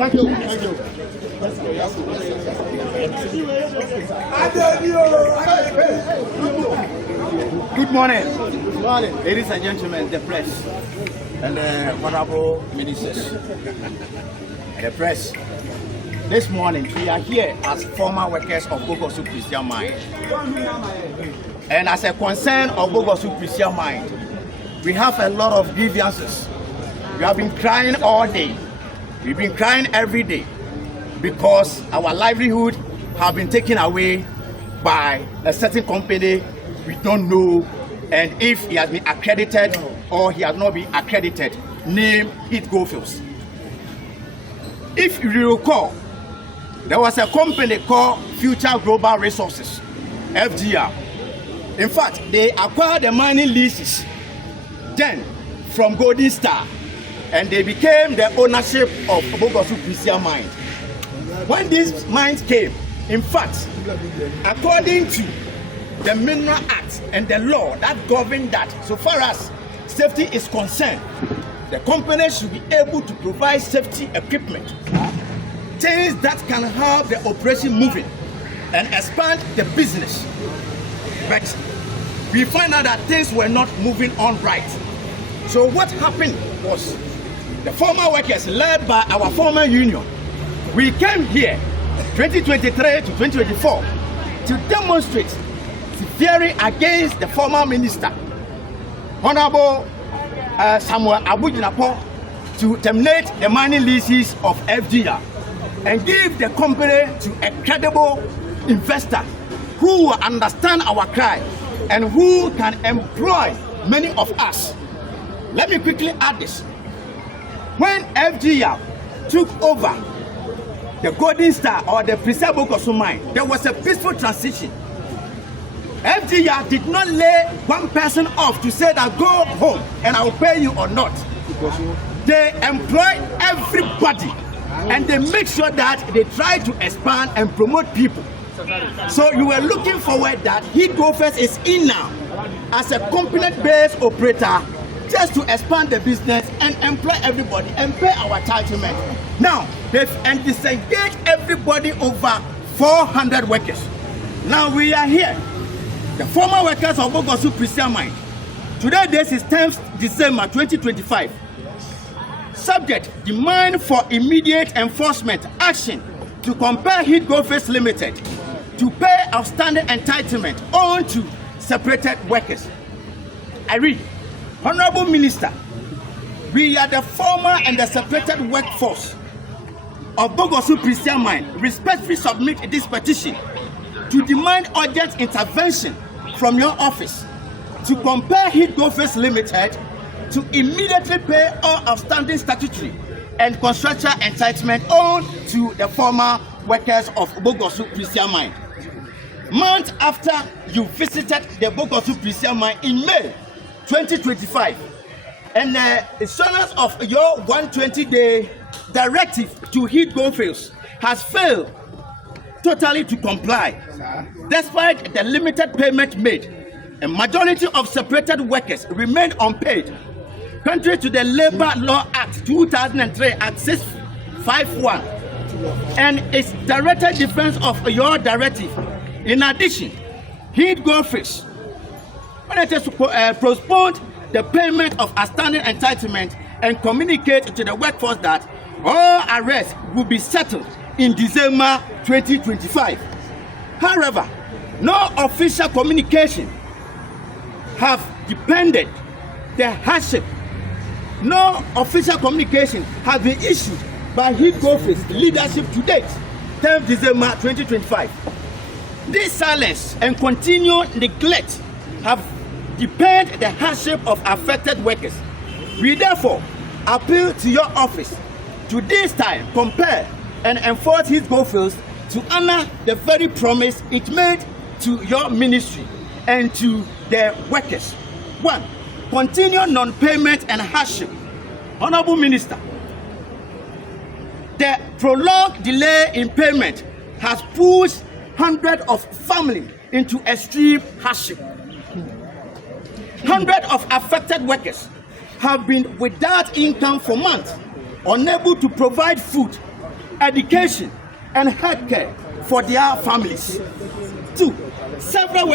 Thank you. Thank you. Good morning. Good morning, ladies and gentlemen, the press and the honorable ministers. The press. This morning we are here as former workers of Bogoso Prestea Mines. And as a concern of Bogoso Prestea Mines, we have a lot of grievances. We have been crying all day. We've been crying every day because our livelihood have been taken away by a certain company we don't know, and if he has been accredited or he has not been accredited, name it Goldfields. If you recall, there was a company called Future Global Resources, FGR. In fact, they acquired the mining leases then from Golden Star, and they became the ownership of Bogoso Prestea Mines. When these mines came, in fact, according to the Mineral Act and the law that govern that, so far as safety is concerned, the company should be able to provide safety equipment, things that can have the operation moving and expand the business. But we find out that things were not moving on right. So what happened was, the former workers led by our former union, we came here 2023 to 2024 to demonstrate severely against the former minister, Honorable Samuel Abujinapo, to terminate the mining leases of FGR and give the company to a credible investor who will understand our cry and who can employ many of us. Let me quickly add this. When FGR took over the Golden Star or the Prestea Bogoso mine, there was a peaceful transition. FGR did not lay one person off to say that go home and I will pay you or not. They employ everybody and they make sure that they try to expand and promote people. So you were looking forward that Heat Go First is in now as a component-based operator just to expand the business and employ everybody and pay our entitlement. Now, they've disengaged everybody over 400 workers. Now we are here, the former workers of Bogoso Prestea Mines. Today, this is 10th December 2025. Subject, demand for immediate enforcement action to compel Heat Go First Limited to pay outstanding entitlement on to separated workers. I read, Honorable Minister, we are the former and the separated workforce of Bogoso Prestea Mines respectfully submit this petition to demand urgent intervention from your office to compel Heat Go First Limited to immediately pay all outstanding statutory and contractual entitlement on to the former workers of Bogoso Prestea Mines. Months after you visited the Bogoso Prestea Mines in May 2025, and the issuance of your 120-day directive to Heat Go First has failed totally to comply. Despite the limited payment made, a majority of separated workers remain unpaid, contrary to the Labor Law Act 2003 at 651 and its directed defense of your directive. In addition, Heat Go First postponed the payment of outstanding entitlement and communicate to the workforce that all arrests will be settled in December 2025. However, no official communication have depended the hardship. No official communication has been issued by Heat Go First leadership to date, 10th December 2025. This silence and continued neglect have deepened the hardship of affected workers. We therefore appeal to your office to this time compel and enforce Heat Go First to honor the very promise it made to your ministry and to the workers. 1. continued non-payment and hardship. Honorable Minister, the prolonged delay in payment has pushed hundreds of families into extreme hardship. Hundreds of affected workers have been without income for months, unable to provide food, education, and health care for their families. 2. Several